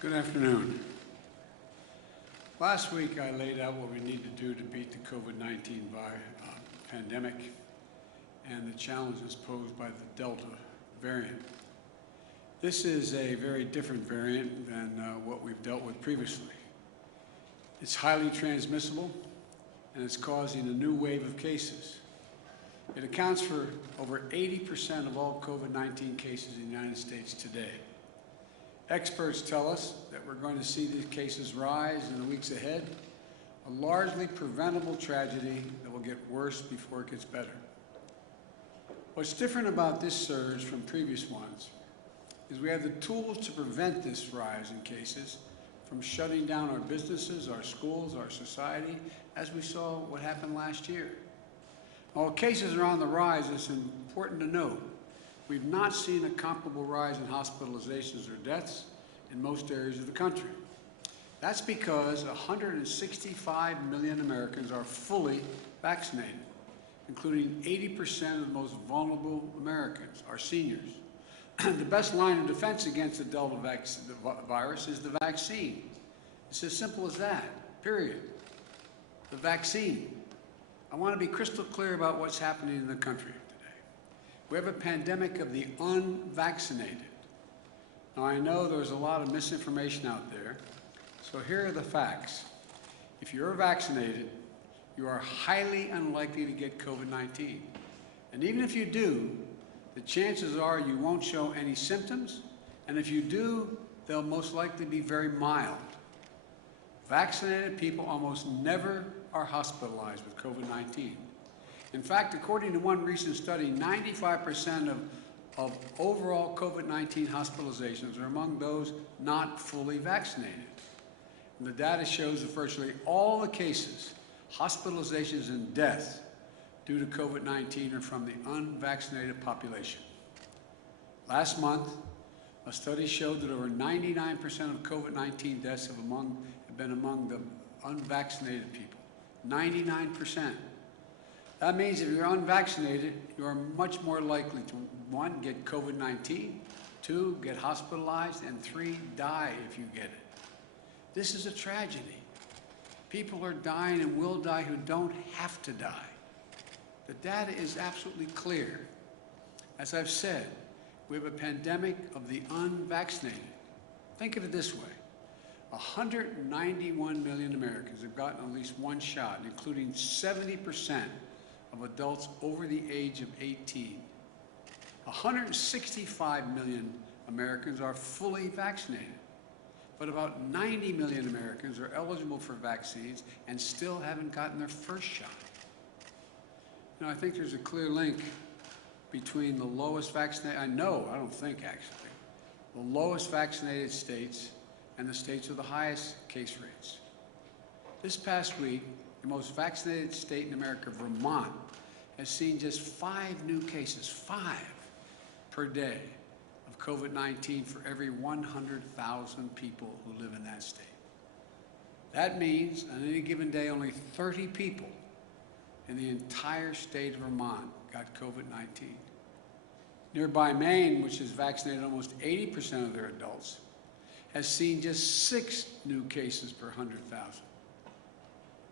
Good afternoon. Last week I laid out what we need to do to beat the COVID-19 pandemic and the challenges posed by the Delta variant. This is a very different variant than what we've dealt with previously. It's highly transmissible and it's causing a new wave of cases. It accounts for over 80% of all COVID-19 cases in the United States today. Experts tell us that we're going to see these cases rise in the weeks ahead, a largely preventable tragedy that will get worse before it gets better. What's different about this surge from previous ones is we have the tools to prevent this rise in cases from shutting down our businesses, our schools, our society, as we saw what happened last year. While cases are on the rise, it's important to note we've not seen a comparable rise in hospitalizations or deaths in most areas of the country. That's because 165 million Americans are fully vaccinated, including 80% of the most vulnerable Americans, our seniors. The best line of defense against the Delta virus is the vaccine. It's as simple as that, period. The vaccine. I want to be crystal clear about what's happening in the country. We have a pandemic of the unvaccinated. Now, I know there's a lot of misinformation out there, so here are the facts. If you're vaccinated, you are highly unlikely to get COVID-19. And even if you do, the chances are you won't show any symptoms, and if you do, they'll most likely be very mild. Vaccinated people almost never are hospitalized with COVID-19. In fact, according to one recent study, 95% of overall COVID-19 hospitalizations are among those not fully vaccinated. And the data shows that virtually all the cases, hospitalizations and deaths due to COVID-19 are from the unvaccinated population. Last month, a study showed that over 99% of COVID-19 deaths have been among the unvaccinated people. 99%. That means if you're unvaccinated, you are much more likely to, 1, get COVID-19, 2, get hospitalized, and 3, die if you get it. This is a tragedy. People are dying and will die who don't have to die. The data is absolutely clear. As I've said, we have a pandemic of the unvaccinated. Think of it this way. 191 million Americans have gotten at least one shot, including 70% of adults over the age of 18. 165 million Americans are fully vaccinated, but about 90 million Americans are eligible for vaccines and still haven't gotten their first shot. You know, I think there's a clear link between the lowest vaccinated, I don't think actually, the lowest vaccinated states and the states with the highest case rates. This past week, the most vaccinated state in America, Vermont, has seen just 5 new cases, 5 per day of COVID-19 for every 100,000 people who live in that state. That means on any given day, only 30 people in the entire state of Vermont got COVID-19. Nearby Maine, which has vaccinated almost 80% of their adults, has seen just 6 new cases per 100,000.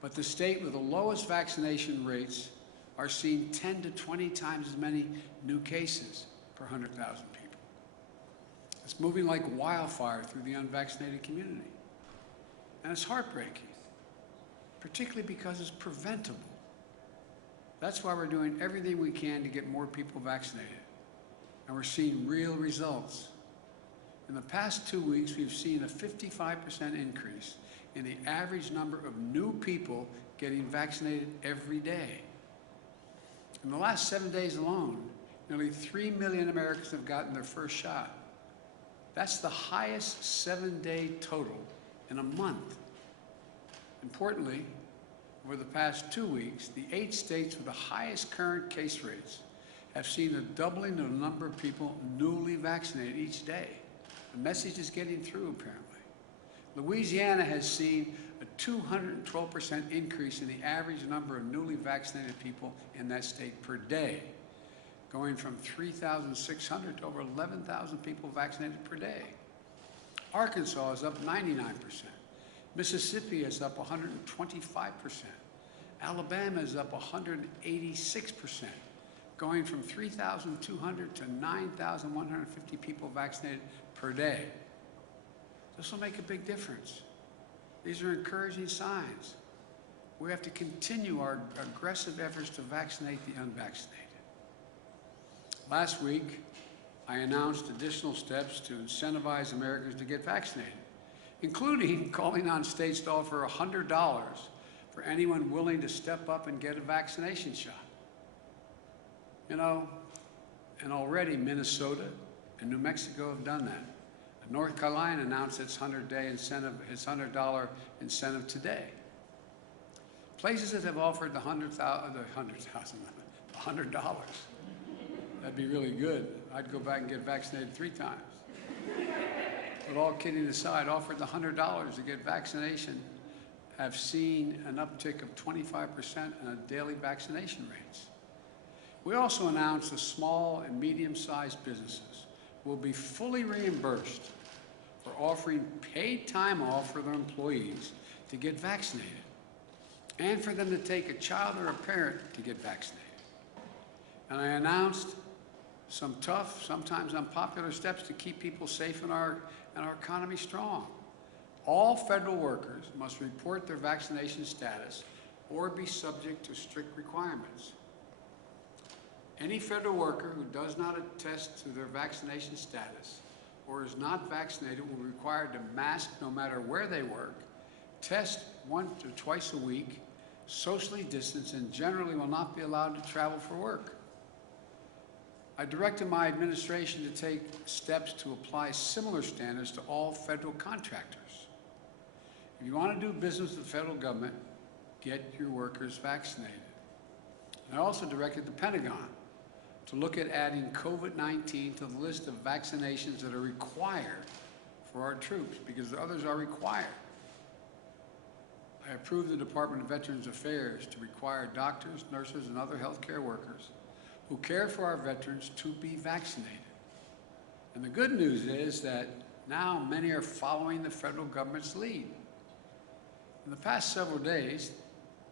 But the state with the lowest vaccination rates are seeing 10 to 20 times as many new cases per 100,000 people. It's moving like wildfire through the unvaccinated community. And it's heartbreaking, particularly because it's preventable. That's why we're doing everything we can to get more people vaccinated. And we're seeing real results. In the past 2 weeks, we've seen a 55% increase in the average number of new people getting vaccinated every day. In the last 7 days alone, nearly 3 million Americans have gotten their first shot. That's the highest 7-day total in a month. Importantly, over the past 2 weeks, the 8 states with the highest current case rates have seen a doubling of the number of people newly vaccinated each day. The message is getting through, apparently. Louisiana has seen a 212% increase in the average number of newly vaccinated people in that state per day, going from 3,600 to over 11,000 people vaccinated per day. Arkansas is up 99%. Mississippi is up 125%. Alabama is up 186%, going from 3,200 to 9,150 people vaccinated per day. This will make a big difference. These are encouraging signs. We have to continue our aggressive efforts to vaccinate the unvaccinated. Last week, I announced additional steps to incentivize Americans to get vaccinated, including calling on states to offer $100 for anyone willing to step up and get a vaccination shot. You know, and already Minnesota and New Mexico have done that. North Carolina announced its $100 incentive today. Places that have offered the $100, that'd be really good. I'd go back and get vaccinated 3 times. But all kidding aside, offered the $100 to get vaccination have seen an uptick of 25% in daily vaccination rates. We also announced that small and medium-sized businesses will be fully reimbursed for offering paid time off for their employees to get vaccinated, and for them to take a child or a parent to get vaccinated. And I announced some tough, sometimes unpopular steps to keep people safe and our economy strong. All federal workers must report their vaccination status or be subject to strict requirements. Any federal worker who does not attest to their vaccination status or is not vaccinated will be required to mask no matter where they work, test 1 to twice a week, socially distance, and generally will not be allowed to travel for work. I directed my administration to take steps to apply similar standards to all federal contractors. If you want to do business with the federal government, get your workers vaccinated. I also directed the Pentagon to look at adding COVID-19 to the list of vaccinations that are required for our troops, because others are required. I approved the Department of Veterans Affairs to require doctors, nurses, and other healthcare workers who care for our veterans to be vaccinated. And the good news is that now many are following the federal government's lead. In the past several days,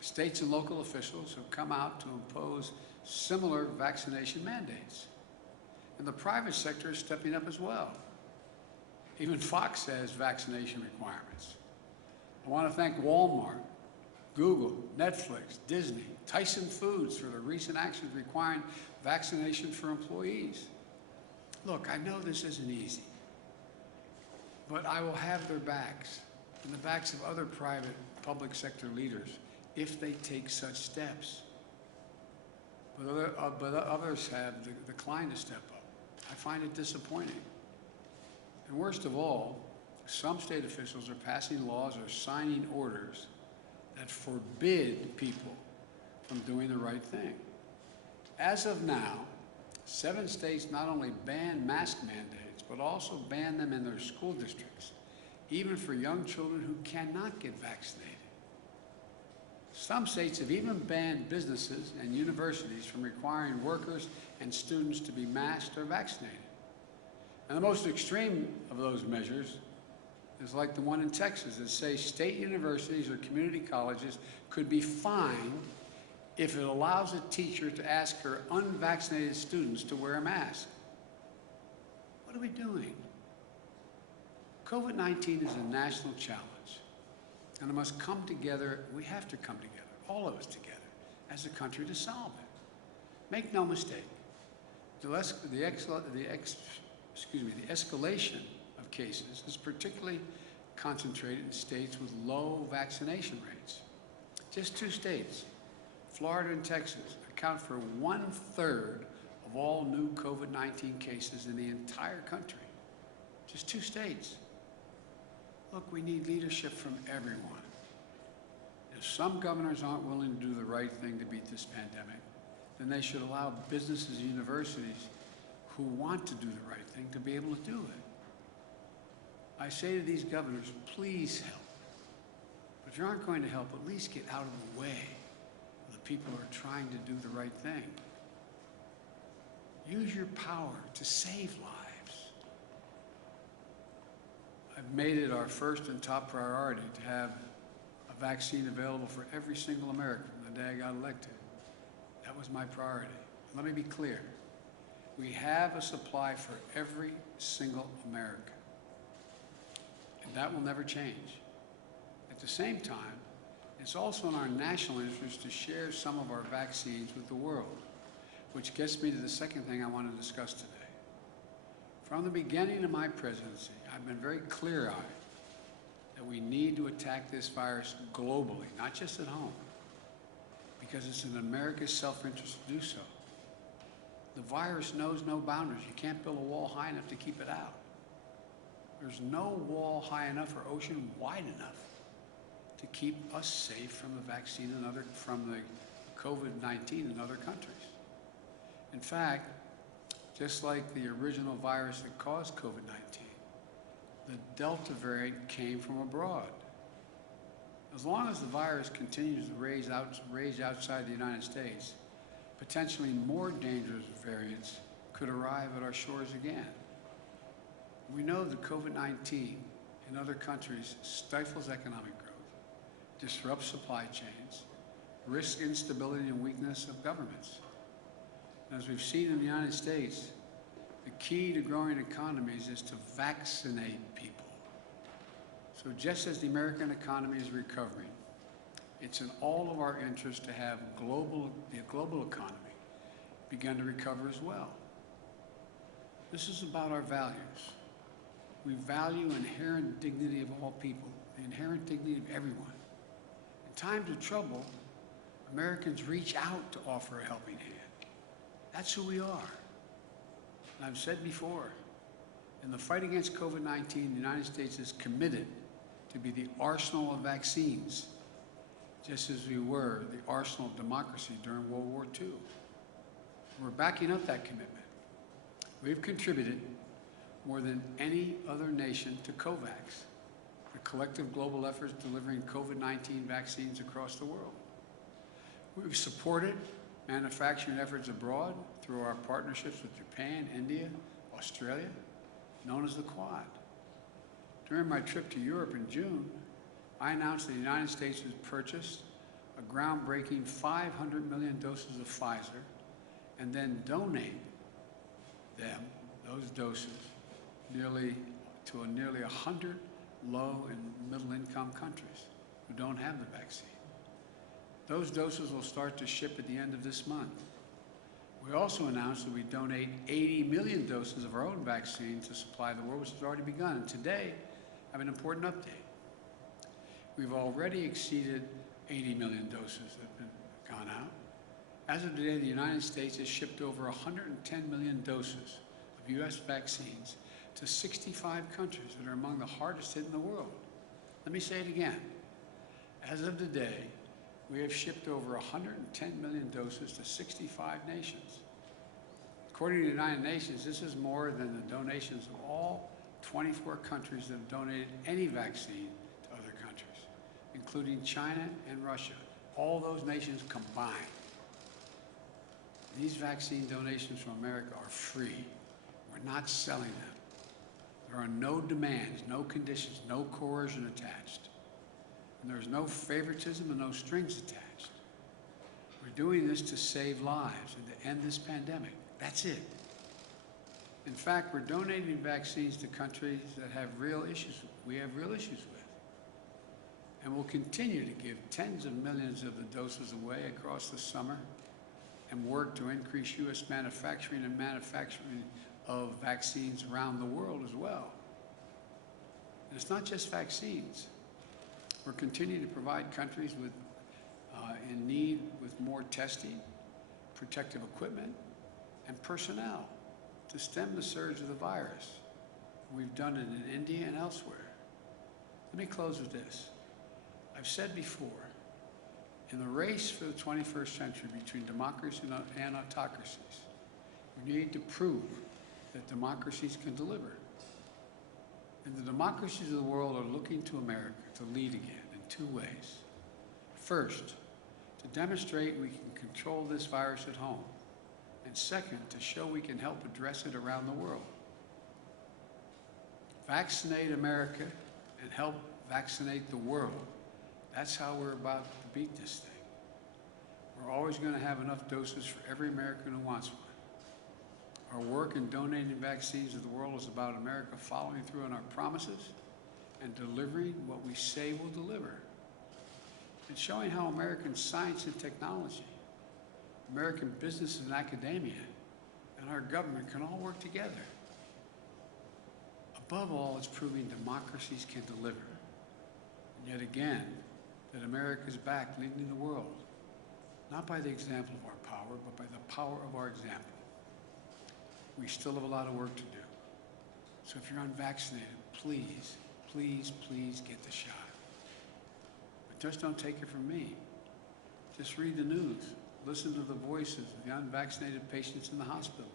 states and local officials have come out to impose similar vaccination mandates. And the private sector is stepping up as well. Even Fox has vaccination requirements. I want to thank Walmart, Google, Netflix, Disney, Tyson Foods for their recent actions requiring vaccination for employees. Look, I know this isn't easy, but I will have their backs and the backs of other private public sector leaders if they take such steps. But others have declined to step up. I find it disappointing. And worst of all, some state officials are passing laws or signing orders that forbid people from doing the right thing. As of now, 7 states not only ban mask mandates, but also ban them in their school districts, even for young children who cannot get vaccinated. Some states have even banned businesses and universities from requiring workers and students to be masked or vaccinated. And the most extreme of those measures is like the one in Texas that says state universities or community colleges could be fined if it allows a teacher to ask her unvaccinated students to wear a mask. What are we doing? COVID-19 is a national challenge, and it must come together. We have to come together, all of us together, as a country to solve it. Make no mistake, the escalation of cases is particularly concentrated in states with low vaccination rates. Just 2 states, Florida and Texas, account for 1/3 of all new COVID-19 cases in the entire country. Just 2 states. Look, we need leadership from everyone. If some governors aren't willing to do the right thing to beat this pandemic, then they should allow businesses and universities who want to do the right thing to be able to do it. I say to these governors, please help. But if you aren't going to help, at least get out of the way of the people who are trying to do the right thing. Use your power to save lives. I've I've made it our first and top priority to have a vaccine available for every single American from the day I got elected. That was my priority. Let me be clear. We have a supply for every single American. And that will never change. At the same time, it's also in our national interest to share some of our vaccines with the world, which gets me to the second thing I want to discuss today. From the beginning of my presidency, I've been very clear-eyed that we need to attack this virus globally, not just at home, because it's in America's self-interest to do so. The virus knows no boundaries. You can't build a wall high enough to keep it out. There's no wall high enough or ocean wide enough to keep us safe from the vaccine and from the COVID-19 in other countries. In fact, just like the original virus that caused COVID-19, the Delta variant came from abroad. As long as the virus continues to rage outside the United States, potentially more dangerous variants could arrive at our shores again. We know that COVID-19 in other countries stifles economic growth, disrupts supply chains, risks instability and weakness of governments. And as we've seen in the United States, the key to growing economies is to vaccinate people. So just as the American economy is recovering, it's in all of our interest to have the global economy begin to recover as well. This is about our values. We value inherent dignity of all people, the inherent dignity of everyone. In times of trouble, Americans reach out to offer a helping hand. That's who we are. And I've said before, in the fight against COVID-19, the United States is committed to be the arsenal of vaccines, just as we were the arsenal of democracy during World War II. We're backing up that commitment. We've contributed more than any other nation to COVAX, the collective global efforts delivering COVID-19 vaccines across the world. We've supported manufacturing efforts abroad through our partnerships with Japan, India, Australia, known as the Quad. During my trip to Europe in June, I announced that the United States has purchased a groundbreaking 500 million doses of Pfizer and then donate those doses, to nearly 100 low and middle income countries who don't have the vaccine. Those doses will start to ship at the end of this month. We also announced that we donate 80 million doses of our own vaccine to supply the world, which has already begun. And today, I have an important update. We've already exceeded 80 million doses that have gone out. As of today, the United States has shipped over 110 million doses of U.S. vaccines to 65 countries that are among the hardest hit in the world. Let me say it again. As of today, we have shipped over 110 million doses to 65 nations. According to the United Nations, this is more than the donations of all 24 countries that have donated any vaccine to other countries, including China and Russia, all those nations combined. These vaccine donations from America are free. We're not selling them. There are no demands, no conditions, no coercion attached. And there's no favoritism and no strings attached. We're doing this to save lives and to end this pandemic. That's it. In fact, we're donating vaccines to countries that have real issues we have real issues with. And we'll continue to give tens of millions of the doses away across the summer and work to increase U.S. manufacturing of vaccines around the world as well. And it's not just vaccines. We're continuing to provide countries in need with more testing, protective equipment, and personnel to stem the surge of the virus. We've done it in India and elsewhere. Let me close with this. I've said before, in the race for the 21st century between democracy and autocracies, we need to prove that democracies can deliver. And the democracies of the world are looking to America to lead again in two ways. First, to demonstrate we can control this virus at home. And second, to show we can help address it around the world. Vaccinate America and help vaccinate the world. That's how we're about to beat this thing. We're always going to have enough doses for every American who wants one. Our work in donating vaccines to the world is about America following through on our promises and delivering what we say we'll deliver. And showing how American science and technology, American business and academia, and our government can all work together. Above all, it's proving democracies can deliver. And yet again, that America is back leading the world, not by the example of our power, but by the power of our example. We still have a lot of work to do. So if you're unvaccinated, please, please, please get the shot. But just don't take it from me. Just read the news. Listen to the voices of the unvaccinated patients in the hospital.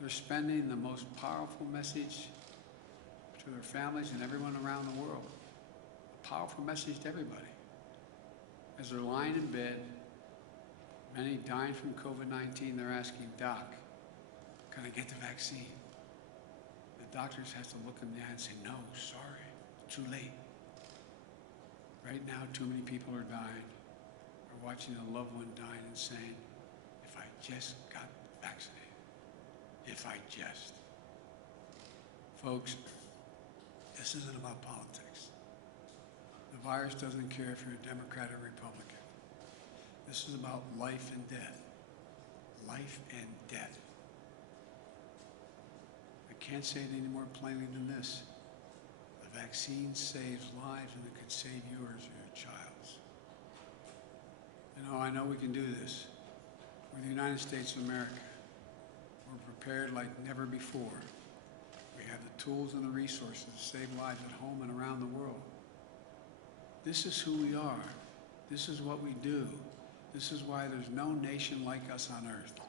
They're spending the most powerful message to their families and everyone around the world. A powerful message to everybody. As they're lying in bed, many dying from COVID-19, they're asking, "Doc, can I get the vaccine?" The doctors have to look in the eye and say, "No, sorry, too late." Right now, too many people are dying. We're watching a loved one dying and saying, "If I just got vaccinated, if I just." Folks, this isn't about politics. The virus doesn't care if you're a Democrat or Republican. This is about life and death. Life and death. I can't say it any more plainly than this. The vaccine saves lives, and it could save yours or your child's. I know we can do this. We're the United States of America. We're prepared like never before. We have the tools and the resources to save lives at home and around the world. This is who we are. This is what we do. This is why there's no nation like us on earth.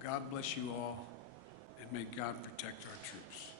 God bless you all, and may God protect our troops.